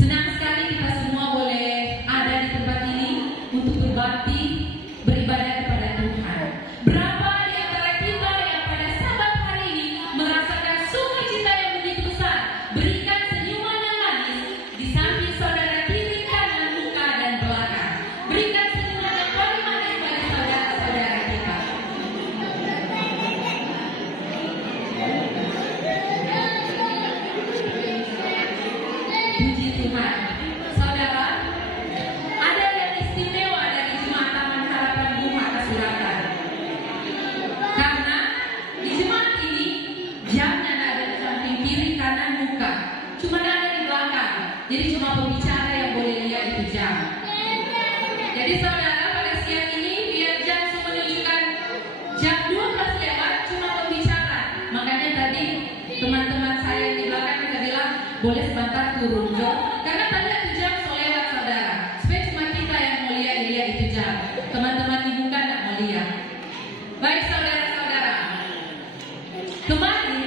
Senang sekali kita semua boleh ada di tempat ini untuk berbakti, beribadah kepada Tuhan. Berapa di antara kita yang pada Sabat hari ini merasakan sukacita yang begitu besar? Berikan senyuman yang manis di samping saudara kiri, kanan, muka, dan belakang. Berikan senyuman yang paling manis bagi saudara-saudara kita. Puji Tuhan. Saudara, ada yang istimewa dari Jemaat Taman Harapan Buma Kasuratan. Karena di jemaat ini jamnya tidak ada di samping kiri, kanan, muka. Cuma ada di belakang. Jadi cuma pembicara yang boleh lihat itu jam. Jadi saudara, pada siang ini biar jam menunjukkan jam 12 lewat, cuma pembicara. Makanya tadi teman-teman saya yang di belakang kita bilang boleh sebentar turun, Jo. Karena tadi itu jam lewat saudara. Supaya cuma kita yang mau lihat itu jam. Teman-teman di muka tidak mau lihat. Baik saudara-saudara, kemarin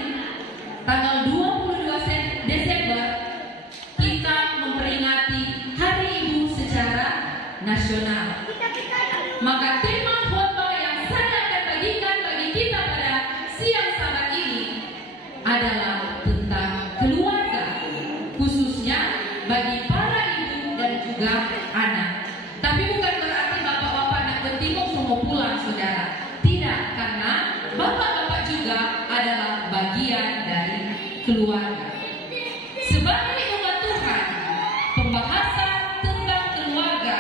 tanggal 22 Desember kita memperingati Hari Ibu secara nasional. Maka tema khotbah yang saya akan bagikan bagi kita pada siang Sabat ini adalah tentang keluarga, khususnya bagi para ibu dan juga anak. Tapi bukan berarti bapak-bapak nak bertinggung semua pulang, saudara. Tidak, karena bapak-bapak juga adalah bagian dari keluarga. Sebagai umat Tuhan, pembahasan tentang keluarga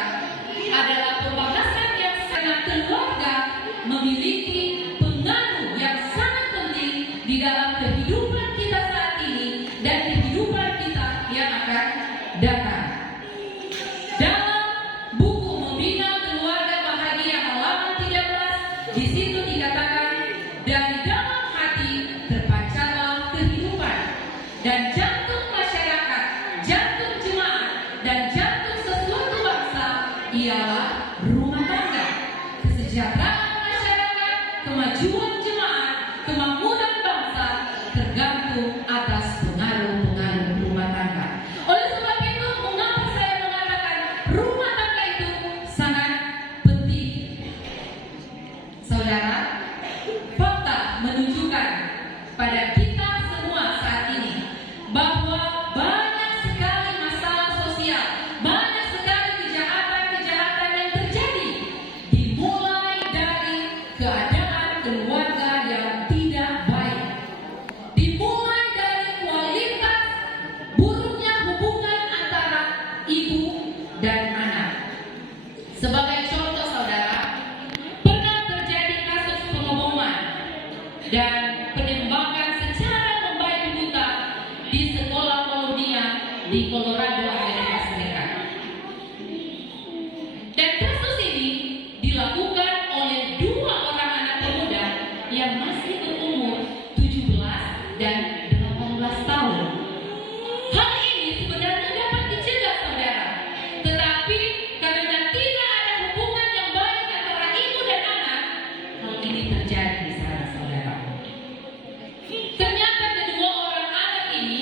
adalah pembahasan yang sangat keluarga memiliki pengaruh yang sangat penting di dalam kehidupan kita saat ini dan kehidupan kita yang akan datang. Dalam buku Membina Keluarga Bahagia halaman 13, di situ dikatakan, dari dalam hati terpancarlah kehidupan, dan jantung masyarakat, jantung jemaat, dan jantung sesuatu bangsa ialah rumah tangga. Kesejahteraan masyarakat, kemajuan jemaat, kemakmuran bangsa tergantung atas pengaruh-pengaruh rumah tangga. Oleh sebab itu, mengapa saya mengatakan rumah tangga itu sangat penting? Saudara, fakta menunjukkan pada kita semua saat ini bahwa banyak sekali masalah sosial, banyak sekali kejahatan-kejahatan yang terjadi dimulai dari keadaan keluarga yang tidak baik, dimulai dari kualitas buruknya hubungan antara ibu dan anak. Sebagai contoh saudara, pernah terjadi kasus pengeboman dan penembakan secara membabi buta di sekolah Columbia di Colorado, Amerika Serikat. Dan kasus ini dilakukan oleh dua orang anak pemuda yang masih berumur 17 dan 18 tahun. Hal ini sebenarnya dapat dicegah saudara, tetapi karena tidak ada hubungan yang baik antara ibu dan anak, hal ini terjadi saudara-saudara. Ternyata kedua orang anak ini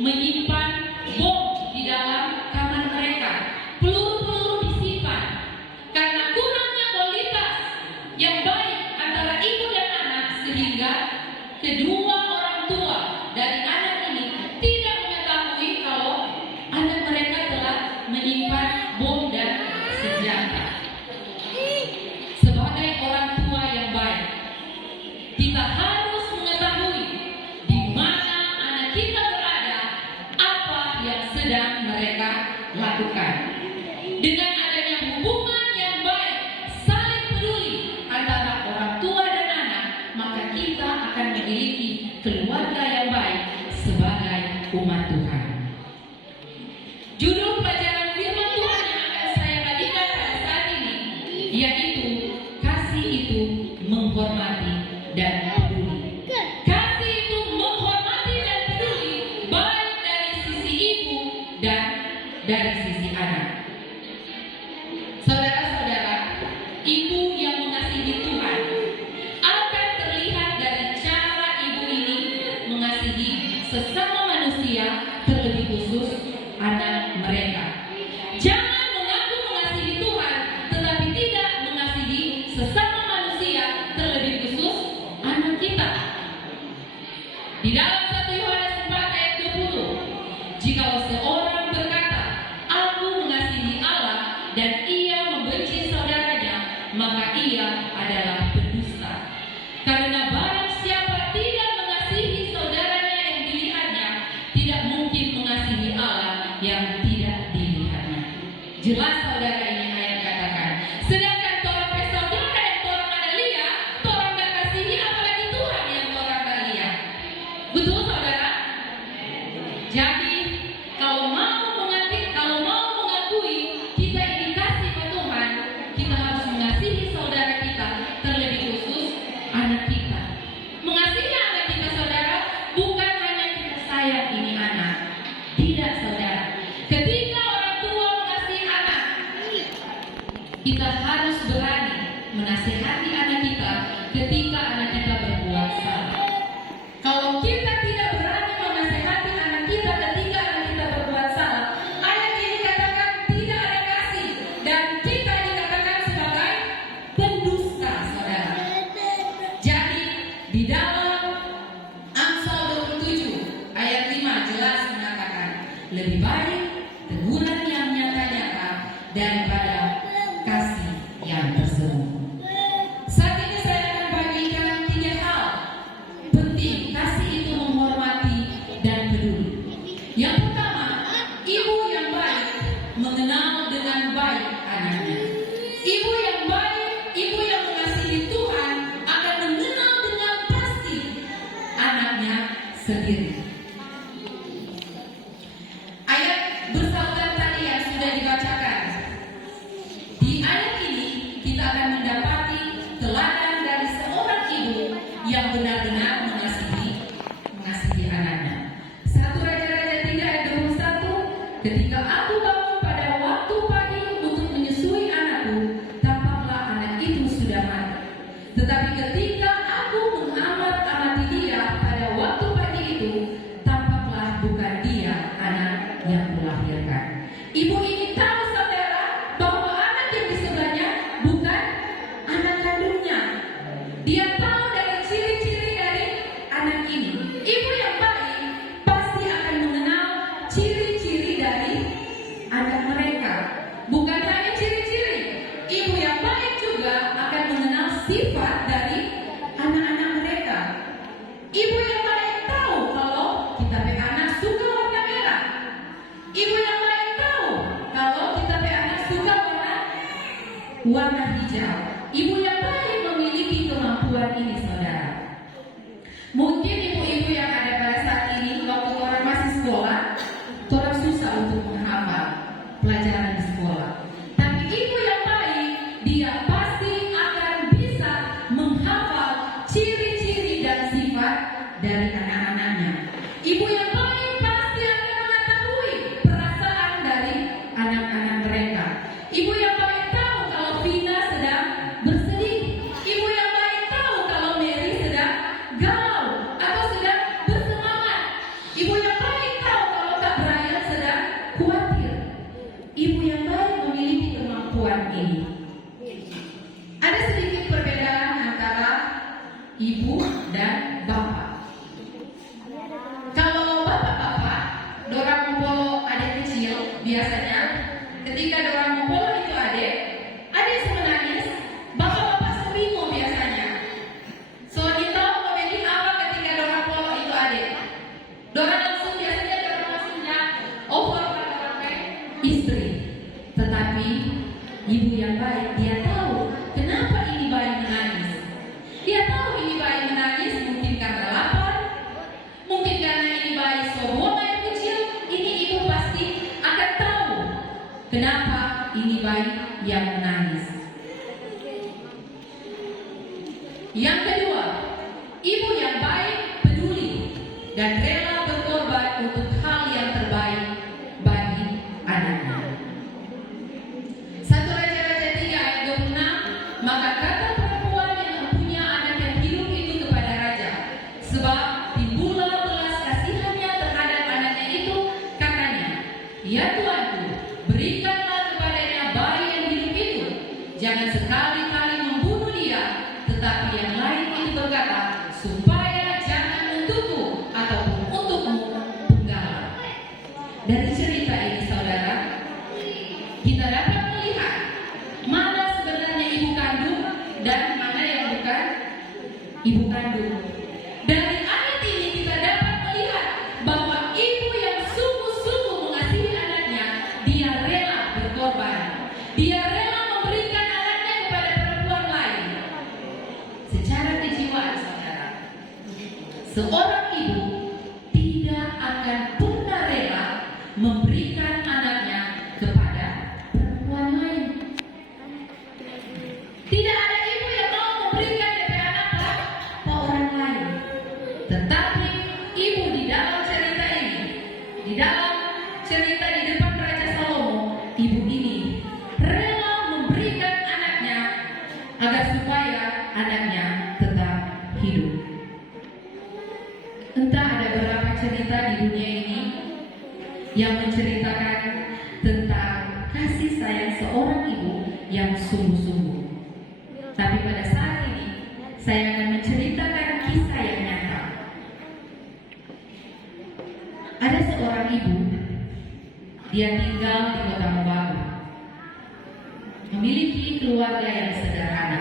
menyimpan bom di dalam kamar mereka. Peluru-peluru disimpan karena kurangnya kualitas yang baik antara ibu dan anak, sehingga kedua orang tua dari anak ini tidak mengetahui kalau anak mereka telah menyimpan bom dan senjata. Sebagai orang tua yang baik, kita harus mengetahui di mana anak kita berada, apa yang sedang mereka lakukan. Dengan adanya hubungan yang baik, saling peduli antara orang tua dan anak, maka kita akan memiliki keluarga yang baik sebagai umat Tuhan. Judul pelajaran firman Tuhan yang akan saya bagikan pada saat ini yaitu kasih itu menghormati dan peduli. Kasih itu menghormati dan peduli baik dari sisi ibu dan dari sisi anak. Saudara-saudara, ibu yang mengasihi Tuhan akan terlihat dari cara ibu ini mengasihi sesama manusia, terlebih khusus anak mereka. mereka. Jangan mengaku mengasihi Tuhan, tetapi tidak mengasihi sesama manusia, terlebih khusus anak kita. Di dalam 1 Yohanes 4 ayat 20, jika seorang berkata, aku mengasihi Allah dan ia membenci saudaranya, maka ia adalah pendusta. Karena barang siapa tidak mengasihi saudaranya yang dilihatnya, tidak mungkin mengasihi Allah yang tidak dilihatnya. Jelas saudara ini ayat katakan. Sedangkan torang pe saudara yang torang ada lihat, torang gak kasihi, apalagi Tuhan yang torang gak lihat. Betul saudara? Jadi kalau mau mengakui kita ini kasih ke Tuhan, kita harus mengasihi saudara kita, terlebih khusus anak kita. Mengasihi anak kita saudara, bukan hanya kita sayang ini anak. Tidak saudara. Ketika orang tua mengasihi anak, kita harus berani menasihati anak kita ketika anak kita berbuat salah. Kalau kita tidak berani menasihati anak kita ketika anak kita berbuat salah, ayat ini katakan tidak ada kasih dan kita dikatakan sebagai pendusta saudara. Jadi di dalam Amsal 27 ayat 5 jelas mengatakan, lebih baik teguran yang nyata-nyata daripada kasih yang tersembunyi. Saat ini saya akan bagikan 3 hal penting kasih itu menghormati dan peduli. Yang pertama, ibu yang baik mengenal dengan baik anaknya. Ibu yang baik, ibu yang mengasihi Tuhan akan mengenal dengan pasti anaknya sendiri. Ayat bersautan tadi yang sudah dibacakan. Di ayat ini kita akan mendapati teladan dari seorang ibu yang benar-benar mengasihi anaknya. 1 Raja-Raja 3 ayat 21, ketika aku bangun pada waktu pagi untuk menyusui anakku, tampaklah anak itu sudah mati. Tetapi ketika aku mengamati dia pada waktu pagi itu, tampaklah bukan dia anak yang melahirkan. Ibu ini tahu saudara bahwa anak yang di sebelahnya bukan anak kandungnya. Dia tahu dari ciri-ciri dari anak ini. Ibu yang baik pasti akan mengenal ciri-ciri dari anak mereka. Bukan hanya ciri-ciri, ibu yang baik juga akan mengenal sifat dari anak-anak mereka. Ibu yang baik tahu kalau kita pe anak suka warna merah. Ibu yang baik tahu kalau kita pe anak suka warna hijau. Ibu yang baik memiliki kemampuan ini saudara. Mungkin ibu-ibu yang ada pada saat ini waktu orang masih sekolah, orang susah untuk menghafal pelajaran di sekolah. Tapi ibu yang baik, dia pasti akan bisa menghafal ciri-ciri dan sifat dari anak-anaknya. Ibu yang baik pasti akan mengetahui perasaan dari anak-anak mereka. Ibu yang baik tahu kalau Vina sedang bersedih. Ibu yang baik tahu kalau Mary sedang galau atau sedang bersemangat. Ibu yang baik tahu kalau Kak Brian sedang khawatir. Ibu yang baik memiliki kemampuan ini. Ada sedikit perbedaan antara ibu dan bapak. Kalau bapak-bapak, dorang mau adik kecil, biasanya ketika dorang mau itu adik menangis, bapak-bapak sering biasanya. So, kita mau bikin apa ketika dorang polo itu adik? Dorang langsung biasanya over pada orang istri. Tetapi ibu yang baik, dia tahu kenapa ini bayi menangis. Dia tahu ini bayi menangis mungkin karena lapar, mungkin karena ini bayi sebuah bayi kecil. Ini ibu pasti akan tahu kenapa ini bayi yang menangis. Yang kedua, ibu yang baik peduli dan rela berkorban untuk hal yang terbaik bagi anaknya. 1 Raja-Raja 3 ayat 26, maka kata perempuan yang mempunyai anak yang hidup itu kepada raja, sebab timbullah belas kasihannya terhadap anaknya itu, katanya, ia Ya Tuanku, berikanlah kepadanya bayi yang hidup itu. Jangan sekali-kali membunuh dia. Tetapi yang lain itu berkata, supaya jangan untukku ataupun untukmu penggal. Dari cerita ini saudara, kita dapat melihat mana sebenarnya ibu kandung dan mana yang bukan ibu kandung. Dari ayat ini kita dapat melihat bahwa ibu yang sungguh-sungguh mengasihi anaknya, dia rela berkorban. Dia rela memberikan anaknya kepada perempuan lain. Secara kejiwaan saudara, seorang ibu tidak akan pernah rela memberikan anaknya kepada perempuan lain. Tidak ada ibu yang mau memberikan DP anak ke orang lain. Tetapi ibu di dalam cerita ini, di dalam cerita di depan Raja Salomo, ibu ini rela memberikan anaknya agar supaya anaknya tetap hidup. Entah ada berapa cerita di dunia ini yang menceritakan tentang kasih sayang seorang ibu yang sungguh-sungguh. Tapi pada saat ini saya akan menceritakan kisah yang nyata. Ada seorang ibu, dia tinggal di kota Mobagu, memiliki keluarga yang sederhana.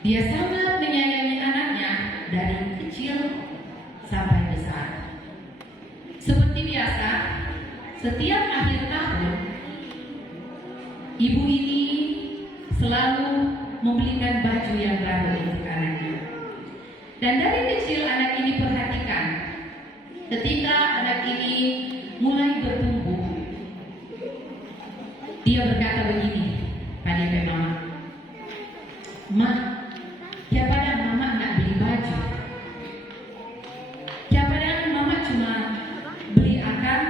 Dia sangat menyayangi anaknya dari kecil sampai besar. Seperti biasa, setiap akhir tahun, ibu ini selalu membelikan baju yang baru untuk anaknya. Dan dari kecil anak ini perhatikan, ketika anak ini mulai bertumbuh, dia berkata begini pada mama, "Ma, tiap pada mama nak beli baju. Tiap pada mama cuma beli akan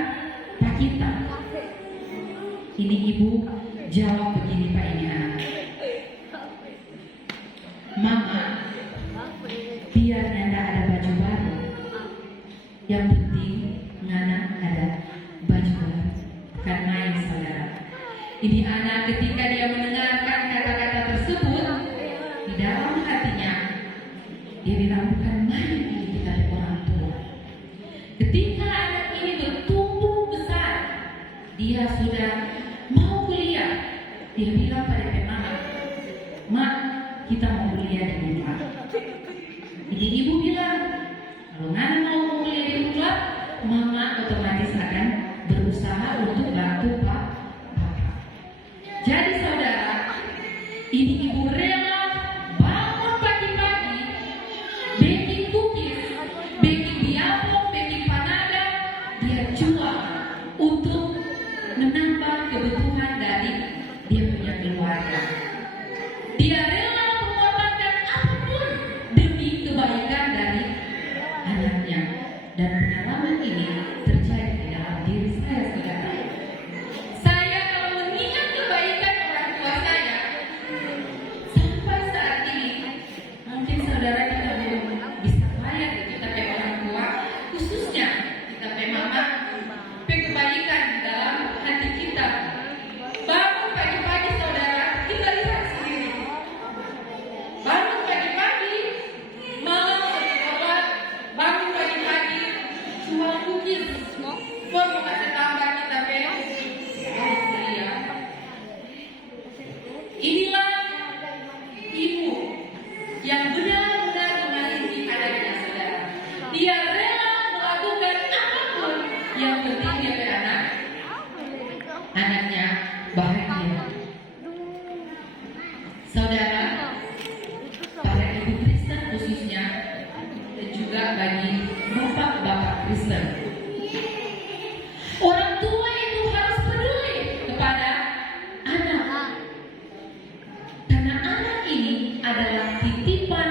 pakita." Ini ibu jawab begini Pak ini anak, "Mama, biar nanda ada baju baru. Yang penting nana ada baju baru." Bukan main saudara. Ini anak ketika dia mendengarkan kata-kata tersebut, di dalam hatinya dia bilang, bukan main ini kita orang tua. Ketika anak ini bertumbuh besar, dia sudah mau kuliah, dia bilang pada mama, "Mak, kita mau kuliah di rumah." Jadi ibu bilang, kalau Nana mau kuliah di rumah, mama otomatis akan berusaha untuk bantu Pak. Jadi saudara, ini ibu rela bangun pagi-pagi, baking cookies, baking diapok, baking panada, dia jual untuk menambah kebutuhan dari dia punya keluarga. Dia rela mengorbankan apapun demi kebaikan dari anaknya. Dan pengalaman ini terjadi di dalam diri saya, saudara. Saya kalau mengingat kebaikan orang tua saya, sampai saat ini, mungkin saudara kita belum bisa bayar kita ke orang tua, khususnya kita ke mama, kebaikan di dalam hati kita. Bangun pagi-pagi saudara, kita lihat sendiri. Bangun pagi-pagi, malam sholat, bangun pagi-pagi, jual cookies. Mau kasih tambah kita kuliah. Inilah ibu yang benar-benar mengasihi anaknya saudara. Dia rela melakukan apapun yang penting dia beranak. Anaknya bahagia. Saudara, para ibu Kristen khususnya dan juga bagi bapak-bapak Kristen, orang tua itu harus peduli kepada anak, karena anak ini adalah titipan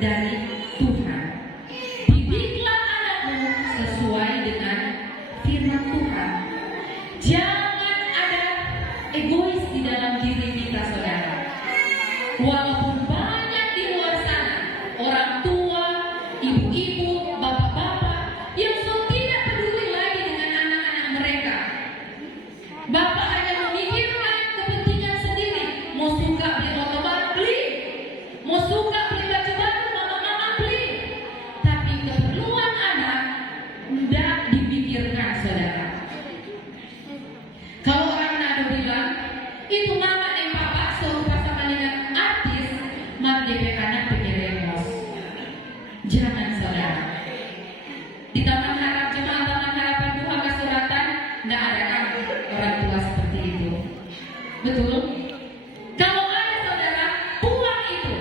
dari Tuhan. Didiklah anakmu sesuai dengan firman Tuhan. Jangan ada egois itu mama dan papa suruh pasangan dengan artis, maka DP anak pengeremos. Jangan saudara. Di Taman Harap Jemaat Taman Harapan Tuhan Kasuratan tidak ada kan orang tua seperti itu. Betul? Kalau ada saudara, buang itu.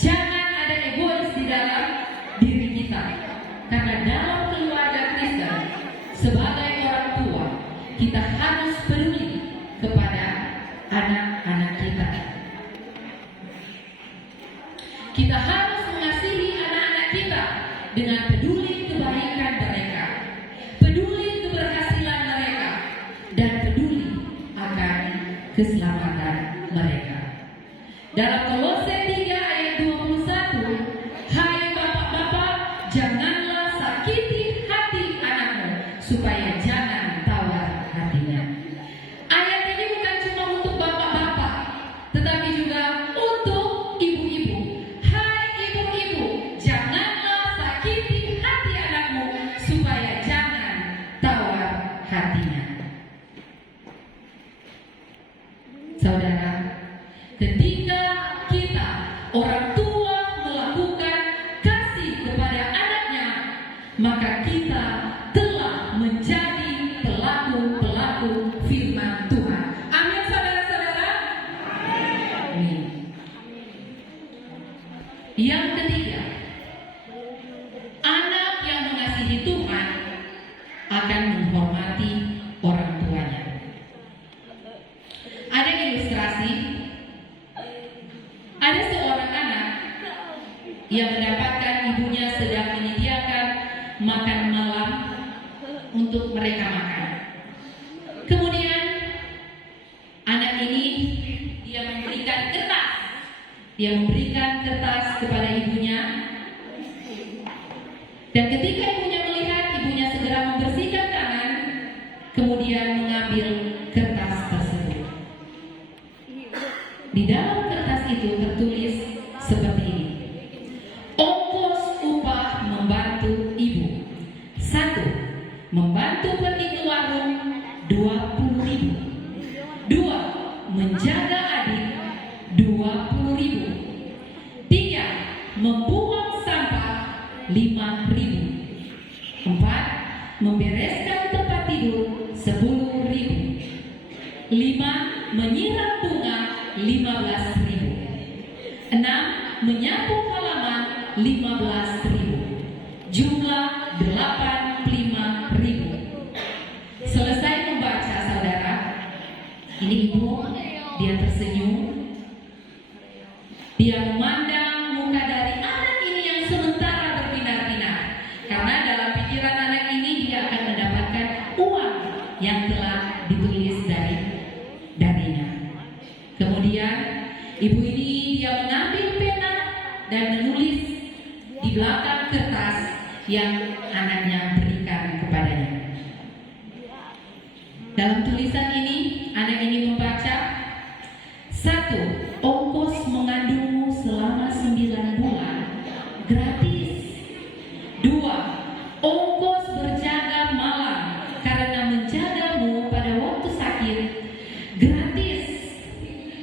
Jangan ada egois di dalam diri kita. Karena dalam keluarga Kristen, sebagai orang tua, kita harus peduli kepada anak-anak kita. Kita harus mengasihi anak-anak kita dengan peduli kebaikan mereka, peduli keberhasilan mereka, dan peduli akan keselamatan mereka. Dalam Kolose 3 ayat 21, hai bapak-bapak, janganlah sakiti hati anakmu supaya jangan tawar hatinya. Ayat ini bukan cuma untuk bapak-bapak, tetapi juga untuk ibu-ibu. Hai ibu-ibu, janganlah sakiti hati anakmu supaya jangan tawar hatinya. Saudara, ketika kita orang tua melakukan kasih kepada anaknya, maka kita telah menjadi pelaku-pelaku firman Tuhan. Amin, saudara-saudara. Amin. Yang ketiga, anak yang mengasihi Tuhan akan menghormati orang tuanya. Ada ilustrasi, ada seorang anak yang mendapatkan ibunya sedang menyediakan makan malam untuk mereka makan. Kemudian anak ini dia memberikan kertas kepada ibunya, dan ketika ibunya melihat, ibunya segera membersihkan tangan, kemudian mengambil kertas tersebut. Di dalam kertas itu tertulis seperti ini: ongkos upah membantu ibu 1. Membantu pergi ke warung 20.000. 2. Menjaga adik 20.000. 3. Membuang sampah 5.000. 4. Membereskan tempat tidur 10.000. 5. Menyiram bunga 15.000. 6. Menyapu halaman 15.000. Jumlah 85.000. Selesai membaca, saudara, ini ibu, dia tersenyum. Dia memandang muka dari anak ini yang sementara berbinar-binar, karena dalam pikiran anak ini dia akan mendapatkan uang yang telah ditulis darinya. Kemudian ibu ini dia mengambil pena dan menulis di belakang kertas yang anaknya berikan kepadanya. Dalam tulisan ini, anak ini membaca: 1. Ongkos mengandungmu selama 9 bulan gratis. 2. Ongkos berjaga malam karena menjagamu pada waktu sakit gratis.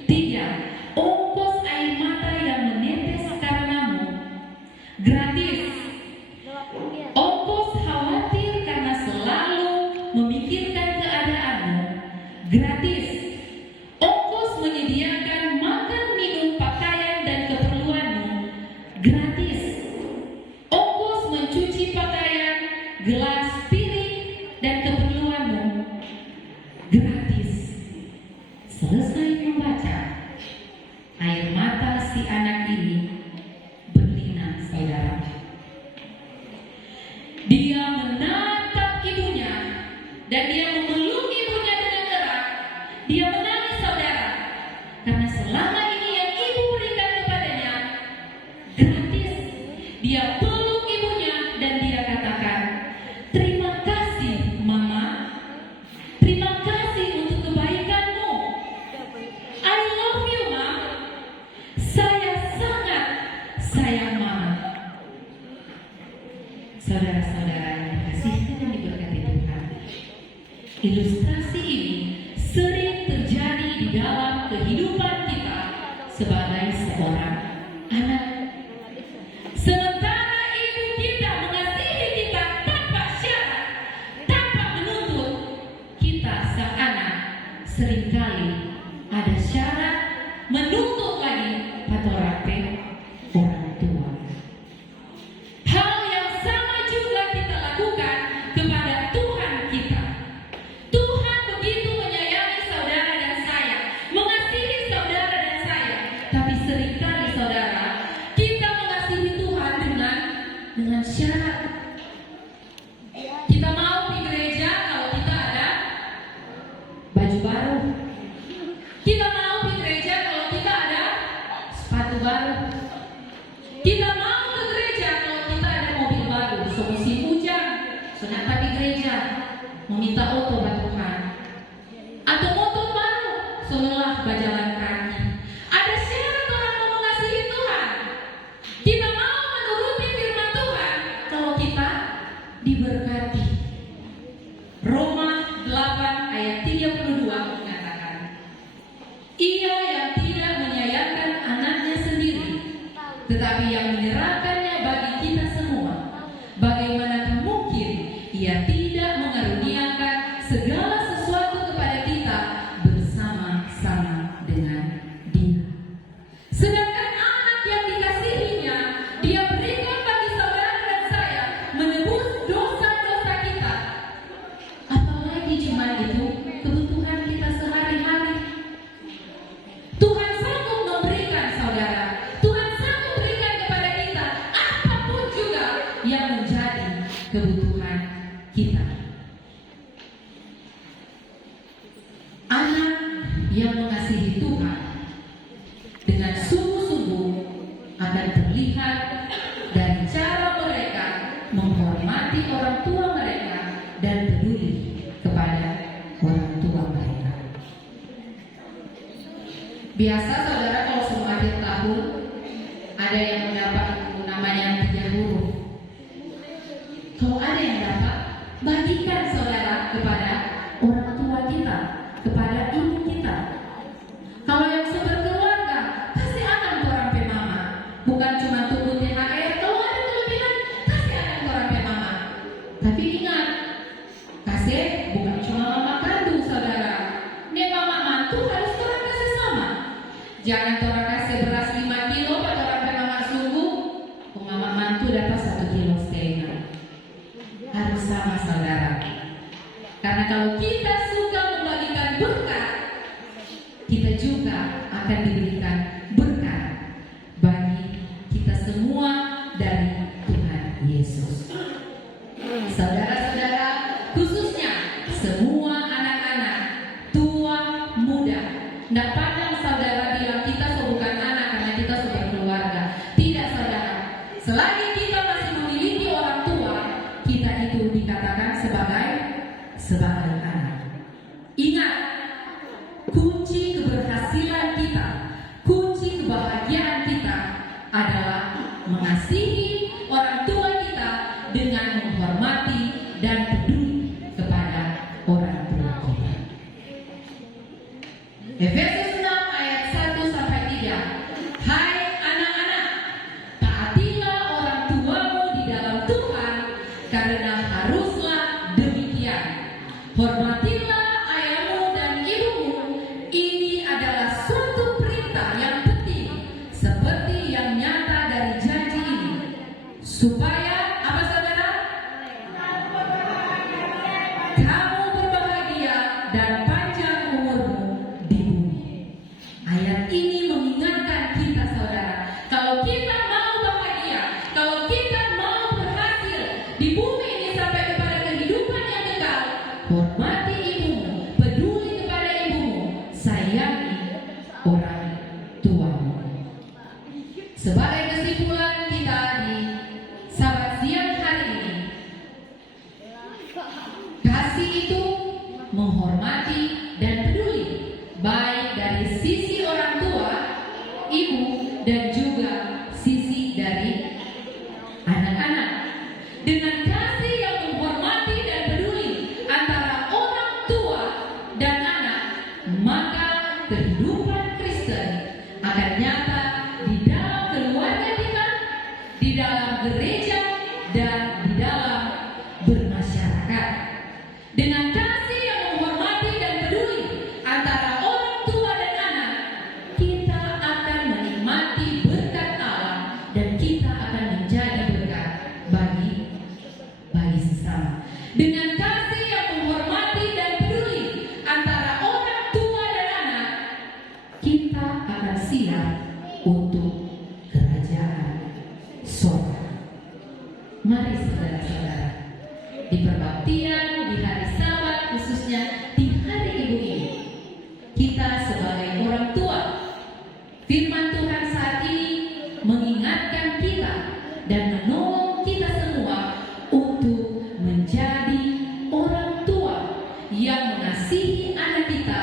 3. Ongkos air mata yang menetes karenamu gratis. Ongkos khawatir karena selalu memikirkan keadaanmu gratis. Ongkos menyediakan makan, minum, pakaian, dan keperluanmu gratis. Ongkos mencuci pakaian, gelas, piring, dan keperluanmu gratis. Selesai membaca, air mata si anak ini berlinang, saudara. Dia menatap ibunya dan dia memeluk ibunya dengan erat. Dia menangis, saudara, karena selama ini yang ibu berikan kepadanya gratis. Dia peluk ibunya dan dia katakan, terima kasih mama, terima kasih untuk kebaikanmu. I love you ma. Saya sangat sayang mama. Saudara-saudara yang dikasihi dan diberkati Tuhan, ilustrasi ini sering terjadi sebagai seorang anak. Sementara ibu kita mengasihi kita tanpa syarat, tanpa menuntut, kita sang anak seringkali ada syarat, menuntut lagi patorape orang tua. Hal yang sama juga kita lakukan kepada Tuhan kita. Tuhan begitu menyayangi saudara dan saya, mengasihi saudara dan saya. Tapi seringkali saudara, kita mengasihi Tuhan dengan syarat. Kita mau di gereja kalau kita ada baju baru. Kita mau di gereja kalau kita ada sepatu baru. Kita mau ke gereja kalau kita ada mobil baru. So musim hujan, so nak di gereja, meminta oto buat Tuhan. Atau motor baru, so lelah berjalan kaki. Ada syarat orang mau mengasihi Tuhan. Kita mau menuruti firman Tuhan kalau kita diberkati. Roma 8 ayat 32 mengatakan, Ia yang tidak menyayangkan anaknya sendiri, tetapi yang menyerahkannya bagi kita semua, bagaimana mungkin Ia tidak mengaruniakan segala sesuatu kepada kita bersama-sama dengan Dia. Sedangkan anak yang dikasihinya, Dia berikan bagi saudara dan saya menebus dosa-dosa kita. Apalagi cuma itu kebutuhan kita sehari-hari. Tuhan sanggup memberikan saudara, Tuhan sanggup berikan kepada kita apapun juga yang menjadi kebutuhan kita. Anak yang mengasihi Tuhan dengan sungguh-sungguh akan terlihat dari cara mereka menghormati orang tua mereka dan peduli kepada orang tua mereka. Biasa saudara kalau sebelum akhir tahun ada yang mendapat namanya 3 huruf. Kalau ada yang dapat, bagikan saudara kepada orang tua kita, kepada ibu kita. Kalau yang seberkeluarga, kasih akan orang pe mama. Bukan cuma tunggu THR, kalau ada kelebihan, kasih akan orang pe mama. Tapi ingat, kasih bukan cuma mama kandung saudara. Nih mama mantu harus orang kasih sama. Jangan orang kasih beras 5 kilo pada orang pe mama sungguh, mama mantu dapat 1,5 kilo. Harus sama saudara. Karena kalau kita suka membagikan berkat, kita juga akan diberikan berkat bagi kita semua dari Tuhan Yesus. Saudara-saudara, khususnya semua anak-anak, tua, muda, tidak pandang saudara bilang kita bukan anak karena kita sudah keluarga. Tidak saudara, selagi kita masih memiliki orang tua, kita itu dikatakan sebagai anak. Ingat, kunci keberhasilan kita, kunci kebahagiaan kita adalah mengasihi orang tua kita dengan menghormati dan peduli kepada orang tua kita. Efesus 6 ayat 1 sampai 3. Hai anak-anak, taatilah orang tuamu di dalam Tuhan, karena haruslah demikian. Hormatilah ayahmu dan ibumu. Ini adalah suatu perintah yang penting, seperti yang nyata dari janji ini, supaya apa saudara? Kamu berbahagia dan panjang umurmu di bumi. Ayat ini mengingatkan kita saudara, kalau kita mau bahagia, kalau kita mau berhasil di bumi ini sampai kepada kehidupan yang kekal, hormati ibumu, peduli kepada ibumu, sayangi orang tuamu. Sebagai kesimpulan kita di Sabat siang hari ini, kasih itu menghormati dan peduli, baik dari sisi orang tua, ibu, dan juga sisi dari anak-anak. Dengan kasih yang menghormati dan peduli antara orang tua dan anak, maka kehidupan Kristen akan nyata mengasihi anak kita